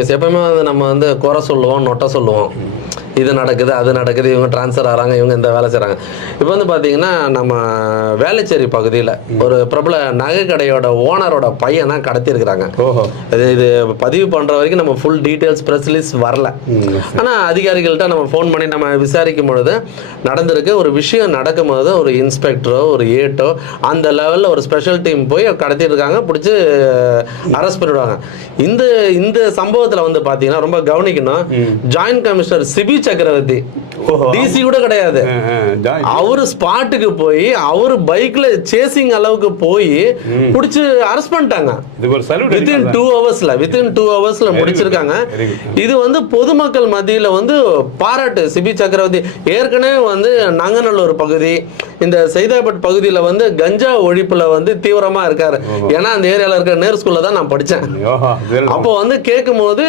எப்பவுமே நம்ம குறை சொல்லுவோம், நொட்டை சொல்லுவோம். இது நடக்குது, அது நடக்குது, இவங்க ட்ரான்ஸ்ஃபர் ஆகிறாங்க, இவங்க இந்த வேலை செய்கிறாங்க. இப்போ பார்த்தீங்கன்னா, நம்ம வேளச்சேரி பகுதியில் ஒரு பிரபல நகை கடையோட ஓனரோட பையன் தான் கடத்தியிருக்கிறாங்க. இது பதிவு பண்ணுற வரைக்கும் நம்ம ஃபுல் டீட்டெயில்ஸ் ப்ரெஸ் ரிலீஸ் வரல. ஆனால் அதிகாரிகள்கிட்ட நம்ம ஃபோன் பண்ணி நம்ம விசாரிக்கும் பொழுது நடந்திருக்கு. ஒரு விஷயம் நடக்கும்போது ஒரு இன்ஸ்பெக்டரோ ஒரு ஏட்டோ அந்த லெவலில் ஒரு ஸ்பெஷல் டீம் போய் கடத்திருக்காங்க, பிடிச்சி அரெஸ்ட் பண்ணிவிடுவாங்க. இந்த இந்த சம்பவத்தில் பார்த்தீங்கன்னா ரொம்ப கவனிக்கணும். ஜாயின்ட் கமிஷனர் சிபி சக்கரவர்த்தி டிசி கூட கிடையாது, அவரு ஸ்பாட்டுக்கு போய் அவரு பைக்ல சேசிங் அளவுக்கு போய் புடிச்சு அரெஸ்ட் பண்ணிட்டாங்க. வித்தின் 2 ஹவர்ஸ்ல முடிச்சிருக்காங்க. இது பொதுமக்கள் மத்தியில பாராட்டு. சிபி சக்கரவர்த்தி ஏற்கனவே நங்கநல்லூர் பகுதி, இந்த சைதாப்பேட் பகுதியில கஞ்சா ஒழிப்புல தீவிரமா இருக்காரு. ஏன்னா அந்த ஏரியால இருக்க நேரு ஸ்கூல்ல தான் நான் படிச்சேன். அப்போ கேட்கும் போது